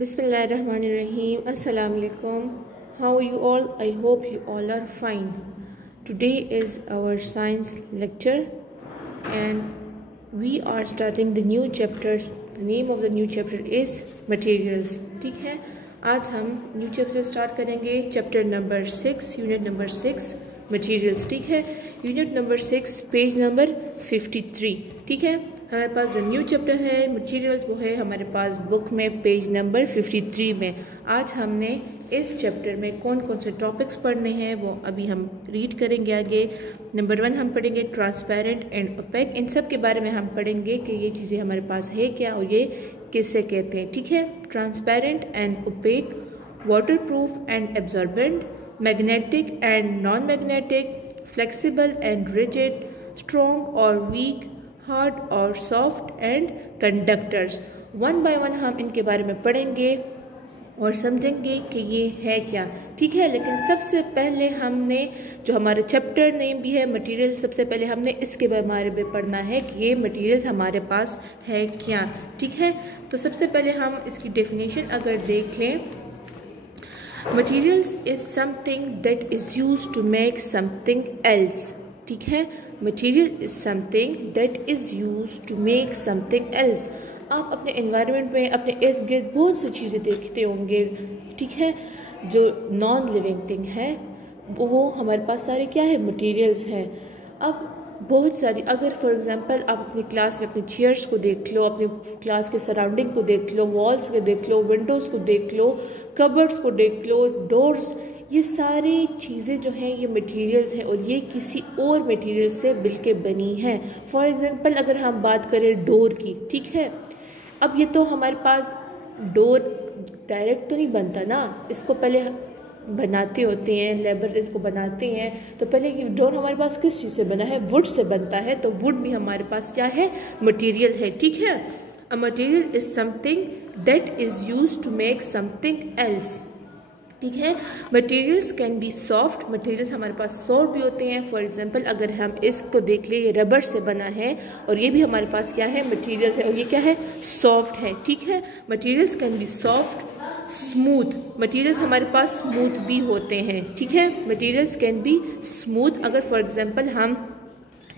Bismillahirrahmanirrahim. Assalamu alaikum. How are you all? I hope you all are fine. Today is our science lecture and we are starting the new chapter. The name of the new chapter is materials. ठीक है, आज हम new chapter start करेंगे. Chapter number 6, unit number 6 materials. ठीक है, unit number 6 page number 53. ठीक है, हमारे पास जो न्यू चैप्टर है मटेरियल्स वो है हमारे पास बुक में पेज नंबर 53 में. आज हमने इस चैप्टर में कौन कौन से टॉपिक्स पढ़ने हैं वो अभी हम रीड करेंगे. आगे नंबर 1 हम पढ़ेंगे ट्रांसपेरेंट एंड ओपेक. इन सब के बारे में हम पढ़ेंगे कि ये चीज़ें हमारे पास है क्या और ये किससे कहते हैं. ठीक है, transparent and opaque, waterproof and absorbent, magnetic and non magnetic, flexible and rigid, strong और वीक, हार्ड और soft and conductors. One by one हम इनके बारे में पढ़ेंगे और समझेंगे कि ये है क्या. ठीक है, लेकिन सबसे पहले हमने जो हमारा चैप्टर नेम भी है मटेरियल, सबसे पहले हमने इसके बारे में पढ़ना है कि ये मटेरियल्स हमारे पास है क्या. ठीक है, तो सबसे पहले हम इसकी डेफिनेशन अगर देख लें, materials is something that is used to make something else. ठीक है, material is something that is used to make something else. आप अपने एनवायरनमेंट में अपने इर्द गिर्द बहुत सी चीज़ें देखते होंगे. ठीक है, जो नॉन लिविंग थिंग है वो हमारे पास सारे क्या है, मटेरियल्स हैं. अब बहुत सारी, अगर फॉर एग्जांपल आप अपनी क्लास में अपनी चेयर्स को देख लो, अपनी क्लास के सराउंडिंग को देख लो, वॉल्स को देख लो, विंडोज़ को देख लो, कबर्ड्स को देख लो, डोर्स, ये सारी चीज़ें जो हैं ये मटेरियल्स हैं और ये किसी और मटेरियल से मिलके बनी हैं. फॉर एग्जांपल अगर हम बात करें डोर की, ठीक है, अब ये तो हमारे पास डोर डायरेक्ट तो नहीं बनता ना, इसको पहले बनाते होते हैं, लेबर इसको बनाते हैं. तो पहले ये डोर हमारे पास किस चीज़ से बना है, वुड से बनता है. तो वुड भी हमारे पास क्या है, मटेरियल है. ठीक है, a material is something that is used to make something else. ठीक है, materials can be soft, materials हमारे पास सॉफ्ट भी होते हैं. फॉर एग्जांपल अगर हम इसको देख ले, ये रबर से बना है और ये भी हमारे पास क्या है, मटेरियल्स है और ये क्या है, सॉफ्ट है. ठीक है, materials can be soft, smooth, materials हमारे पास स्मूथ भी होते हैं. ठीक है, मटेरियल्स कैन बी स्मूथ. अगर फॉर एग्जांपल हम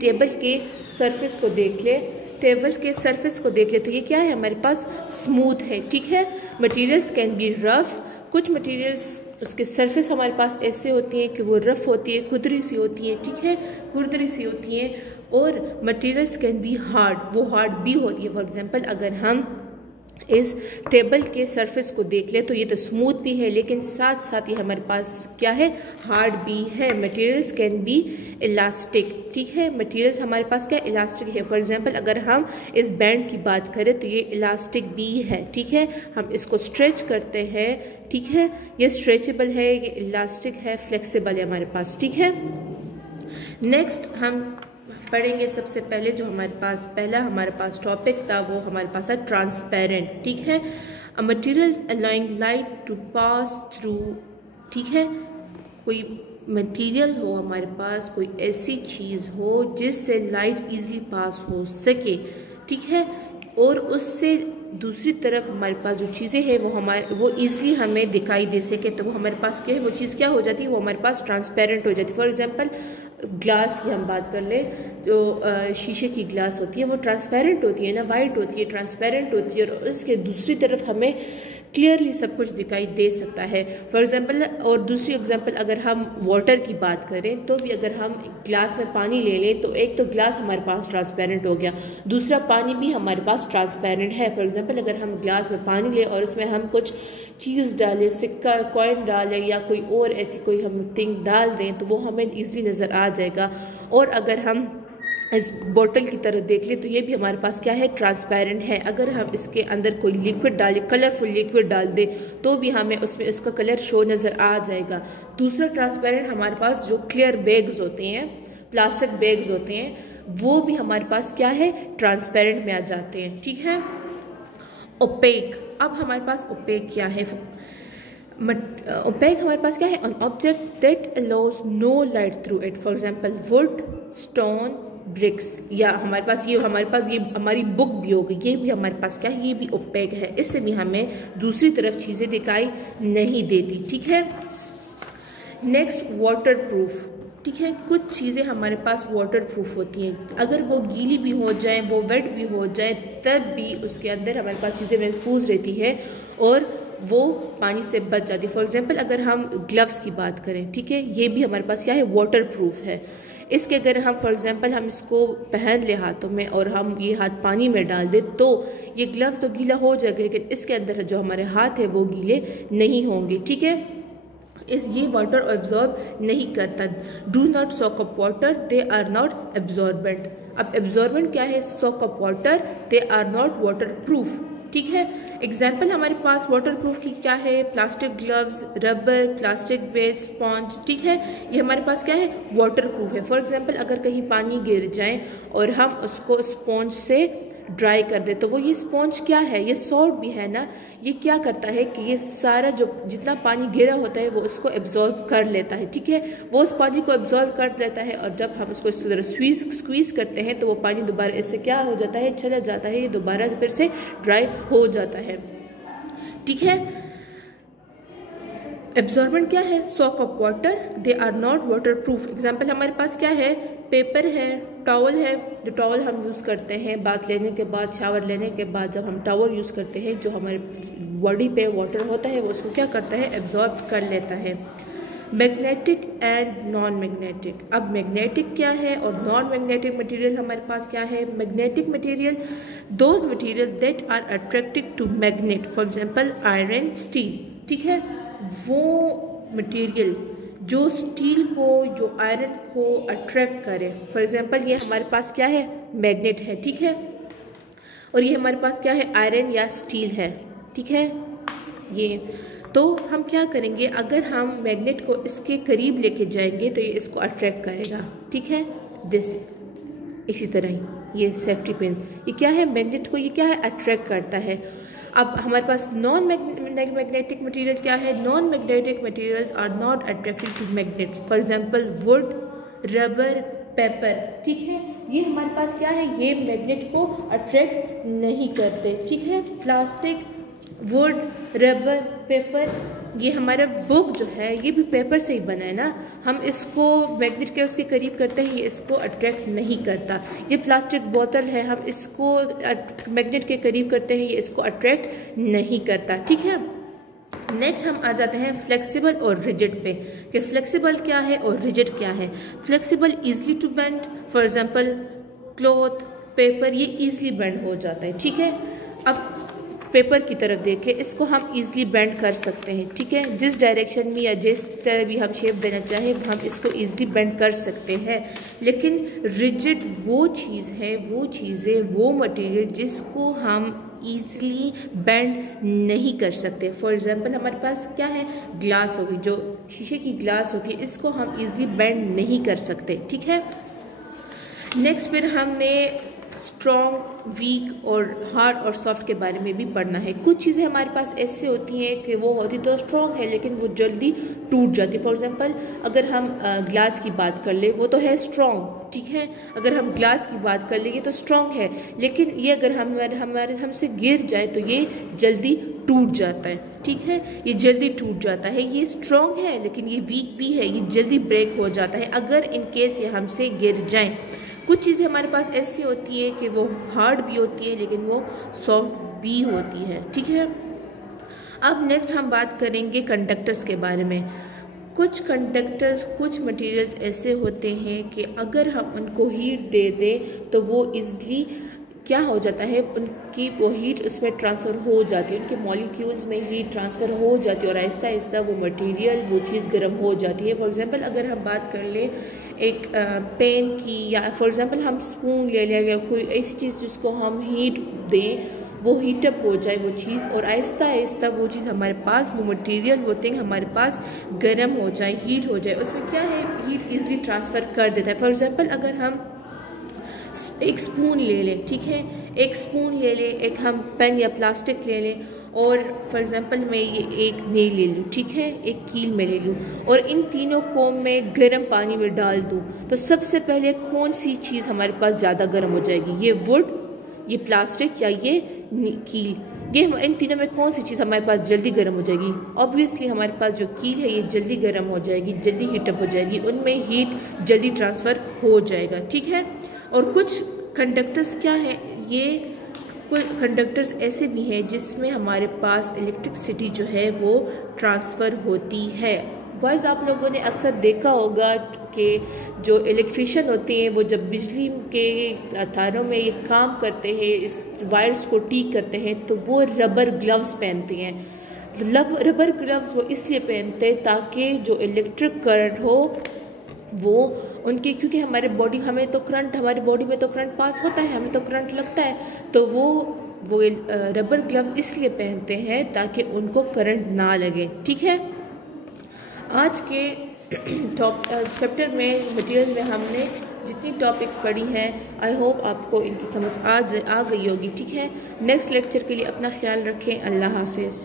टेबल के सरफेस को देख ले, टेबल्स के सरफेस को देख ले तो ये क्या है, हमारे पास स्मूथ है. ठीक है, मटेरियल्स कैन बी रफ, कुछ मटेरियल्स उसके सरफेस हमारे पास ऐसे होती हैं कि वो रफ़ होती है, खुरदरी सी होती है. ठीक है, खुरदरी सी होती हैं. और मटेरियल्स कैन बी हार्ड, वो हार्ड भी होती है. फॉर एग्जांपल अगर हम इस टेबल के सरफेस को देख ले तो ये तो स्मूथ भी है लेकिन साथ साथ ये हमारे पास क्या है, हार्ड भी है. Materials can B elastic. ठीक है, मटेरियल्स हमारे पास क्या इलास्टिक है. फॉर एग्जांपल अगर हम इस बैंड की बात करें तो ये इलास्टिक भी है. ठीक है, हम इसको स्ट्रेच करते हैं. ठीक है, ये स्ट्रेचेबल है, ये इलास्टिक है, फ्लेक्सिबल है हमारे पास. ठीक है, नेक्स्ट हम पढ़ेंगे सबसे पहले जो हमारे पास पहला हमारे पास टॉपिक था वो हमारे पास है ट्रांसपेरेंट. ठीक है, a materials allowing light to pass through. ठीक है, कोई मटेरियल हो हमारे पास, कोई ऐसी चीज़ हो जिससे लाइट इजीली पास हो सके. ठीक है, और उससे दूसरी तरफ हमारे पास जो चीज़ें हैं वो ईज़िली हमें दिखाई दे सके. तो वो हमारे पास क्या है, वो चीज़ क्या हो जाती है, वो हमारे पास ट्रांसपेरेंट हो जाती है. फॉर एग्जांपल ग्लास की हम बात कर लें, जो शीशे की ग्लास होती है वो ट्रांसपेरेंट होती है ना, वाइट होती है, ट्रांसपेरेंट होती है और उसके दूसरी तरफ हमें क्लियरली सब कुछ दिखाई दे सकता है. फॉर एग्जांपल, और दूसरी एग्जांपल अगर हम वाटर की बात करें तो भी अगर हम ग्लास में पानी ले लें तो एक तो ग्लास हमारे पास ट्रांसपेरेंट हो गया, दूसरा पानी भी हमारे पास ट्रांसपेरेंट है. फॉर एग्जांपल अगर हम ग्लास में पानी लें और उसमें हम कुछ चीज़ डालें, सिक्का, कॉइन डालें या कोई और ऐसी कोई हम थिंग डाल दें तो वो हमें ईज़िली नज़र आ जाएगा. और अगर हम इस बोतल की तरह देख ले तो ये भी हमारे पास क्या है, ट्रांसपेरेंट है. अगर हम इसके अंदर कोई लिक्विड डालें, कलरफुल लिक्विड डाल दें तो भी हमें उसमें उसका कलर शो नज़र आ जाएगा. दूसरा ट्रांसपेरेंट हमारे पास जो क्लियर बैग्स होते हैं, प्लास्टिक बैग्स होते हैं, वो भी हमारे पास क्या है, ट्रांसपेरेंट में आ जाते हैं. ठीक है, ओपेक. अब हमारे पास ओपेक क्या है, ओपेक हमारे पास क्या है, an object that allows no light through it. For example wood, stone, bricks, या हमारे पास ये हमारी बुक भी होगी, ये भी हमारे पास क्या है, ये भी ओपेक है, इससे भी हमें दूसरी तरफ चीज़ें दिखाई नहीं देती। ठीक है, नेक्स्ट वाटर प्रूफ। ठीक है, कुछ चीज़ें हमारे पास वाटर प्रूफ होती हैं, अगर वो गीली भी हो जाए, वो वेट भी हो जाए, तब भी उसके अंदर हमारे पास चीज़ें महफूज रहती है और वो पानी से बच जाती है। फॉर एग्जांपल अगर हम ग्लव्स की बात करें, ठीक है, ये भी हमारे पास क्या है, वाटर प्रूफ है। इसके अगर हम फॉर एग्जांपल हम इसको पहन ले हाथों में और हम ये हाथ पानी में डाल दें तो ये ग्लव्स तो गीला हो जाएगा, लेकिन इसके अंदर जो हमारे हाथ है वो गीले नहीं होंगे। ठीक है, ये वाटर एब्जॉर्ब नहीं करता। Do not soak up water, they are not absorbent. अब एब्जॉर्बेंट क्या है, soak up water, they are not waterproof. ठीक है, एग्जाम्पल हमारे पास वाटर प्रूफ की क्या है, plastic gloves, rubber, plastic base, sponge. ठीक है, ये हमारे पास क्या है, वाटर प्रूफ है। फॉर एग्जाम्पल अगर कहीं पानी गिर जाए और हम उसको स्पॉन्ज से ड्राई कर दे तो वो ये स्पॉन्ज क्या है, ये सॉल्ट भी है ना, ये क्या करता है कि ये सारा जो जितना पानी गिरा होता है वो उसको एब्जॉर्ब कर लेता है। ठीक है, वो उस पानी को एब्जॉर्ब कर लेता है और जब हम उसको इस तरह स्क्वीज करते हैं तो वो पानी दोबारा इससे क्या हो जाता है, चला जाता है, ये दोबारा फिर से ड्राई हो जाता है। ठीक है, एब्जॉर्बेंट क्या है, soak off water, they are not waterproof. Example हमारे पास क्या है, पेपर है, टॉवल है, जो टॉवल हम यूज़ करते हैं बाथ लेने के बाद, शावर लेने के बाद जब हम टॉवल यूज़ करते हैं, जो हमारे बॉडी पे वाटर होता है वो उसको क्या करता है, एब्जॉर्ब कर लेता है। Magnetic and non magnetic. अब मैग्नेटिक क्या है और नॉन मैग्नेटिक मटेरियल हमारे पास क्या है। Magnetic material those material that are attracted to magnet, for example iron, steel. ठीक है, वो मटेरियल जो स्टील को, जो आयरन को अट्रैक्ट करे। फॉर एग्जांपल ये हमारे पास क्या है, मैग्नेट है। ठीक है, और ये हमारे पास क्या है, आयरन या स्टील है। ठीक है, ये तो हम क्या करेंगे, अगर हम मैग्नेट को इसके करीब लेके जाएंगे तो ये इसको अट्रैक्ट करेगा। ठीक है, इसी तरह ही ये सेफ्टी पिन, ये क्या है, मैग्नेट को ये क्या है, अट्रैक्ट करता है। अब हमारे पास नॉन मैग्नेटिक मटेरियल क्या है, non magnetic materials are not attracted to magnet, for example wood, rubber, paper. ठीक है, ये हमारे पास क्या है, ये मैग्नेट को अट्रैक्ट नहीं करते। ठीक है, प्लास्टिक, वुड, रबर, पेपर, ये हमारा बुक जो है ये भी पेपर से ही बना है ना, हम इसको मैग्नेट के उसके करीब करते हैं, ये इसको अट्रैक्ट नहीं करता। ये प्लास्टिक बोतल है, हम इसको मैग्नेट के करीब करते हैं, ये इसको अट्रैक्ट नहीं करता। ठीक है, नेक्स्ट हम आ जाते हैं फ्लेक्सिबल और रिजिड पे, कि फ्लेक्सिबल क्या है और रिजिड क्या है। Flexible easily to bend, for example cloth, paper, ये इजली बेंड हो जाता है। ठीक है, अब पेपर की तरफ देख ले, इसको हम इजीली बेंड कर सकते हैं। ठीक है, जिस डायरेक्शन में या जिस तरह भी हम शेप देना चाहें हम इसको इजीली बेंड कर सकते हैं। लेकिन रिजिड वो चीज़ है, वो चीज़ें, वो मटेरियल जिसको हम ईज़िली बेंड नहीं कर सकते। फॉर एग्जांपल हमारे पास क्या है, ग्लास होगी, जो शीशे की ग्लास होती है, इसको हम ईज़िली बेंड नहीं कर सकते। ठीक है, नेक्स्ट फिर हमने स्ट्रॉन्ग, वीक और हार्ड और सॉफ्ट के बारे में भी पढ़ना है। कुछ चीज़ें हमारे पास ऐसे होती हैं कि वो होती तो स्ट्रॉन्ग है लेकिन वो जल्दी टूट जाती है। फॉर एग्जांपल अगर हम ग्लास की बात कर ले, वो तो है स्ट्रॉन्ग। ठीक है, अगर हम ग्लास की बात कर ले, ये तो स्ट्रॉन्ग है, लेकिन ये अगर हमसे गिर जाए तो ये जल्दी टूट जाता है। ठीक है, ये जल्दी टूट जाता है, ये स्ट्रॉन्ग है लेकिन ये वीक भी है, ये जल्दी ब्रेक हो जाता है अगर इन केस ये हमसे गिर जाए। कुछ चीज़ें हमारे पास ऐसी होती है कि वो हार्ड भी होती है लेकिन वो सॉफ्ट भी होती है। ठीक है, अब नेक्स्ट हम बात करेंगे कंडक्टर्स के बारे में। कुछ कंडक्टर्स, कुछ मटेरियल्स ऐसे होते हैं कि अगर हम उनको हीट दे दें तो वो इजली क्या हो जाता है, उनकी वो हीट उसमें ट्रांसफ़र हो जाती है, उनके मॉलिक्यूल्स में हीट ट्रांसफ़र हो जाती है और आहिस्ता आहिस्ता वो मटेरियल, वो चीज़ गर्म हो जाती है। फॉर एग्जांपल अगर हम बात कर लें एक पेन की, या फॉर एग्जांपल हम स्पून ले लें या कोई ऐसी चीज़ जिसको हम हीट दें, वो हीटअप हो जाए वो चीज़ और आहिस्ता आहिस्ता वो चीज़ हमारे पास, वो मटेरियल, वो थिंग हमारे पास गर्म हो जाए, हीट हो जाए, उसमें क्या है, हीट ईजिली ट्रांसफ़र कर देता है। फॉर एग्जांपल अगर हम एक स्पून ले लें, ठीक है, एक स्पून ले लें, एक हम पेन या प्लास्टिक ले लें और फॉर एग्ज़ाम्पल मैं ये एक नेल ले लूँ, ठीक है, एक कील में ले लूँ और इन तीनों को मैं गर्म पानी में डाल दूँ, तो सबसे पहले कौन सी चीज़ हमारे पास ज़्यादा गर्म हो जाएगी? ये वुड, ये प्लास्टिक या ये कील? ये इन तीनों में कौन सी चीज़ हमारे पास जल्दी गर्म हो जाएगी? ऑब्वियसली हमारे पास जो कील है ये जल्दी गर्म हो जाएगी, जल्दी हीटअप हो जाएगी, उनमें हीट जल्दी ट्रांसफ़र हो जाएगा, ठीक है। और कुछ कंडक्टर्स क्या है, ये कुछ कंडक्टर्स ऐसे भी हैं जिसमें हमारे पास इलेक्ट्रिसिटी जो है वो ट्रांसफ़र होती है। वाइज आप लोगों ने अक्सर देखा होगा कि जो इलेक्ट्रीशियन होते हैं वो जब बिजली के तारों में ये काम करते हैं, इस वायर्स को ठीक करते हैं, तो वो रबर ग्लव्स पहनते हैं। रबर ग्लव्स वो इसलिए पहनते हैं ताकि जो इलेक्ट्रिक करंट हो वो उनकी, क्योंकि हमारे बॉडी हमें तो करंट, हमारी बॉडी में तो करंट पास होता है, हमें तो करंट लगता है, तो वो रबर ग्लव्स इसलिए पहनते हैं ताकि उनको करंट ना लगे, ठीक है। आज के चैप्टर में मटेरियल में हमने जितनी टॉपिक्स पढ़ी हैं, आई होप आपको इनकी समझ आ गई होगी, ठीक है। नेक्स्ट लेक्चर के लिए अपना ख्याल रखें। अल्लाह हाफिज़।